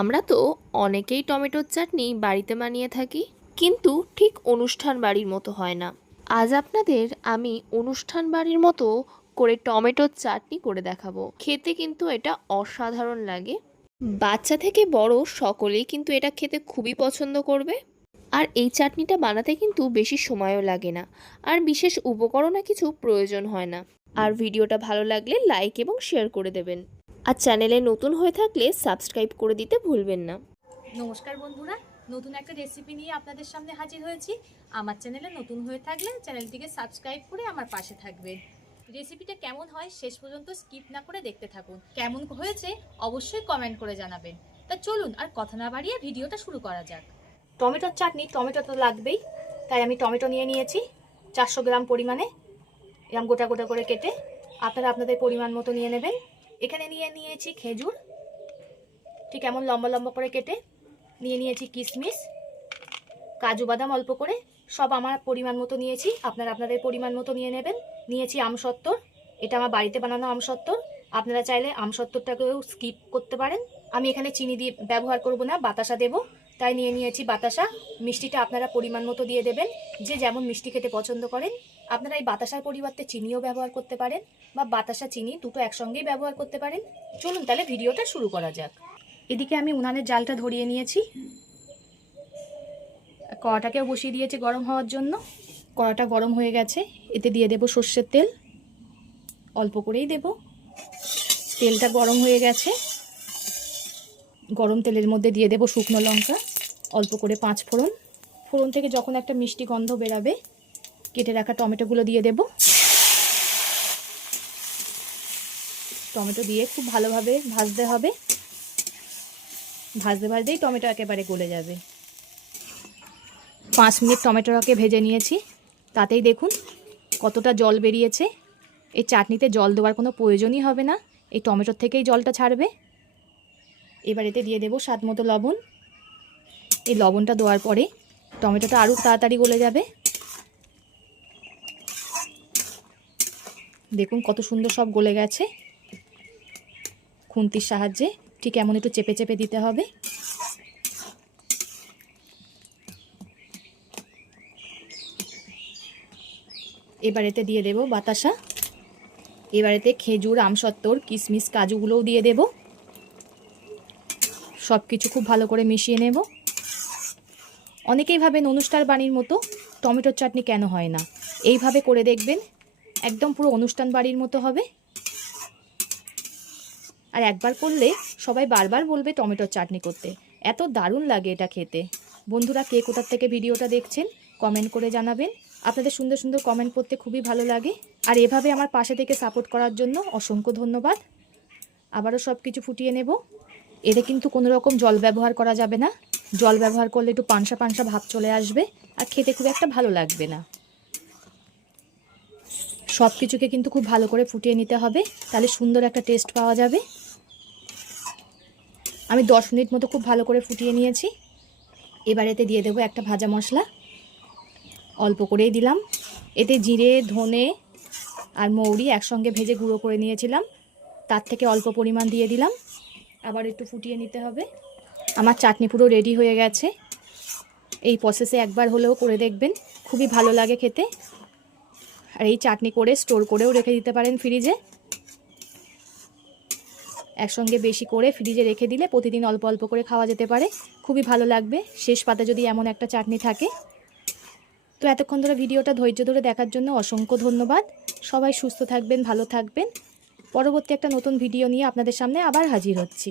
আমরা তো অনেকেই টমেটোর চাটনি বাড়িতে বানিয়ে থাকি, কিন্তু ঠিক অনুষ্ঠান বাড়ির মতো হয় না। আজ আপনাদের আমি অনুষ্ঠান বাড়ির মতো করে টমেটোর চাটনি করে দেখাবো। খেতে কিন্তু এটা অসাধারণ লাগে। বাচ্চা থেকে বড় সকলেই কিন্তু এটা খেতে খুবই পছন্দ করবে। আর এই চাটনিটা বানাতে কিন্তু বেশি সময়ও লাগে না, আর বিশেষ উপকরণও কিছু প্রয়োজন হয় না। আর ভিডিওটা ভালো লাগলে লাইক এবং শেয়ার করে দেবেন। আর চ্যানেলে নতুন হয়ে থাকলে সাবস্ক্রাইব করে দিতে ভুলবেন না। নমস্কার বন্ধুরা, নতুন একটা রেসিপি নিয়ে আপনাদের সামনে হাজির হয়েছি। আমার চ্যানেলে নতুন হয়ে থাকলে চ্যানেলটিকে সাবস্ক্রাইব করে আমার পাশে থাকবেন। রেসিপিটা কেমন হয় শেষ পর্যন্ত স্কিপ না করে দেখতে থাকুন। কেমন হয়েছে অবশ্যই কমেন্ট করে জানাবেন। তা চলুন আর কথা না বাড়িয়ে ভিডিওটা শুরু করা যাক। টমেটোর চাটনি, টমেটো তো লাগবেই, তাই আমি টমেটো নিয়ে নিয়েছি 400 গ্রাম পরিমাণে, এরকম গোটা গোটা করে কেটে। আপনারা আপনাদের পরিমাণ মতো নিয়ে নেবেন। এখানে নিয়ে নিয়েছি খেজুর, ঠিক এমন লম্বা লম্বা করে কেটে। নিয়ে নিয়েছি কিশমিশ, কাজু বাদাম অল্প করে, সব আমার পরিমাণ মতো নিয়েছি, আপনারা আপনাদের পরিমাণ মতো নিয়ে নেবেন। নিয়েছি আমসত্ত্বর, এটা আমার বাড়িতে বানানো আমসত্ত্বর, আপনারা চাইলে আমসত্ত্বরটাকেও স্কিপ করতে পারেন। আমি এখানে চিনি দিয়ে ব্যবহার করব না, বাতাসা দেব, তাই নিয়ে নিয়েছি বাতাসা। মিষ্টিটা আপনারা পরিমাণ মতো দিয়ে দেবেন, যে যেমন মিষ্টি খেতে পছন্দ করেন। আপনারা এই বাতাসার পরিবর্তে চিনিও ব্যবহার করতে পারেন, বা বাতাসা চিনি দুটো একসঙ্গেই ব্যবহার করতে পারেন। চলুন তাহলে ভিডিওটা শুরু করা যাক। এদিকে আমি উনানের জালটা ধরিয়ে নিয়েছি, কড়াটাকেও বসিয়ে দিয়েছি গরম হওয়ার জন্য। কড়াটা গরম হয়ে গেছে, এতে দিয়ে দেব সর্ষের তেল, অল্প করেই দেব। তেলটা গরম হয়ে গেছে, গরম তেলের মধ্যে দিয়ে দেব শুকনো লঙ্কা, অল্প করে 5 ফোড়ন। ফোড়ন থেকে যখন একটা মিষ্টি গন্ধ বেরাবে, কেটে রাখা টমেটোগুলো দিয়ে দেব। টমেটো দিয়ে খুব ভালোভাবে ভাজতে হবে, ভাজতে ভাজতেই টমেটো একেবারে গলে যাবে। 5 মিনিট টমেটোটাকে ভেজে নিয়েছি, তাতেই দেখুন কতটা জল বেরিয়েছে। এই চাটনিতে জল দেওয়ার কোনো প্রয়োজনই হবে না, এই টমেটোর থেকেই জলটা ছাড়বে। এবার এতে দিয়ে দেবো স্বাদ মতো লবণ। এই লবণটা দেওয়ার পরে টমেটোটা আরও তাড়াতাড়ি গলে যাবে। দেখুন কত সুন্দর সব গলে গেছে। খুন্তির সাহায্যে ঠিক এমন একটু চেপে চেপে দিতে হবে। এবার এতে দিয়ে দেব বাতাসা। এবার এতে খেজুর, আমসত্ত্বর, কিশমিশ, কাজুগুলোও দিয়ে দেব। সব কিছু খুব ভালো করে মিশিয়ে নেব। অনেকেই ভাবেন অনুষ্ঠান বাড়ির মতো টমেটোর চাটনি কেন হয় না, এইভাবে করে দেখবেন, একদম পুরো অনুষ্ঠান বাড়ির মতো হবে। আর একবার করলে সবাই বারবার বলবে টমেটোর চাটনি করতে, এত দারুণ লাগে এটা খেতে। বন্ধুরা, কে কোথার থেকে ভিডিওটা দেখছেন কমেন্ট করে জানাবেন। আপনাদের সুন্দর সুন্দর কমেন্ট করতে খুবই ভালো লাগে। আর এভাবে আমার পাশে থেকে সাপোর্ট করার জন্য অসংখ্য ধন্যবাদ। আবারও সব কিছু ফুটিয়ে নেব। এতে কিন্তু কোনো রকম জল ব্যবহার করা যাবে না, জল ব্যবহার করলে একটু পানসা পানসা ভাব চলে আসবে, আর খেতে খুব একটা ভালো লাগবে না। সব কিছুকে কিন্তু খুব ভালো করে ফুটিয়ে নিতে হবে, তাহলে সুন্দর একটা টেস্ট পাওয়া যাবে। আমি 10 মিনিট মতো খুব ভালো করে ফুটিয়ে নিয়েছি। এবার এতে দিয়ে দেবো একটা ভাজা মশলা, অল্প করেই দিলাম। এতে জিরে, ধনে আর মৌরি একসঙ্গে ভেজে গুঁড়ো করে নিয়েছিলাম, তার থেকে অল্প পরিমাণ দিয়ে দিলাম। আবার একটু ফুটিয়ে নিতে হবে। আমার চাটনি পুরো রেডি হয়ে গেছে। এই প্রসেসে একবার হলেও করে দেখবেন, খুবই ভালো লাগে খেতে। আর এই চাটনি করে স্টোর করেও রেখে দিতে পারেন ফ্রিজে। একসঙ্গে বেশি করে ফ্রিজে রেখে দিলে প্রতিদিন অল্প অল্প করে খাওয়া যেতে পারে, খুবই ভালো লাগবে শেষ পাতে যদি এমন একটা চাটনি থাকে। তো এতক্ষণ ধরে ভিডিওটা ধৈর্য ধরে দেখার জন্য অসংখ্য ধন্যবাদ। সবাই সুস্থ থাকবেন, ভালো থাকবেন। পরবর্তী একটা নতুন ভিডিও নিয়ে আপনাদের সামনে আবার হাজির হচ্ছি।